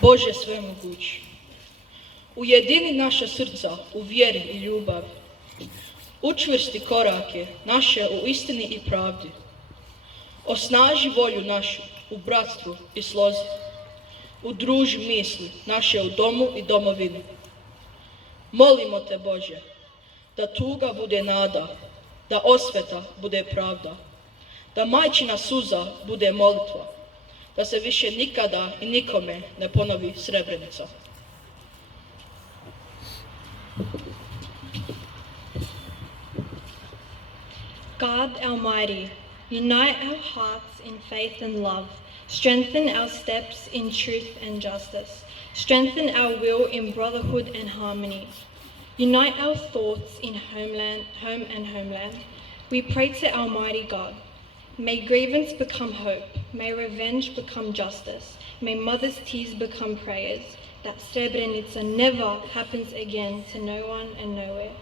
Bože svemogući, ujedini naša srca u vjeri i ljubavi, učvrsti korake naše u istini i pravdi, osnaži volju našu u bratstvu i slozi, udruži misli naše u domu i domovini. Molimo te, Bože, da tuga bude nada, da osveta bude pravda, da majčina suza bude molitva, da se više nikada i nikome ne ponovi Srebrenica. God Almighty, unite our hearts in faith and love, strengthen our steps in truth and justice, strengthen our will in brotherhood and harmony. Unite our thoughts in home and homeland. We pray to Almighty God. May grievance become hope, may revenge become justice, may mothers' tears become prayers, that Srebrenica never happens again to no one and nowhere.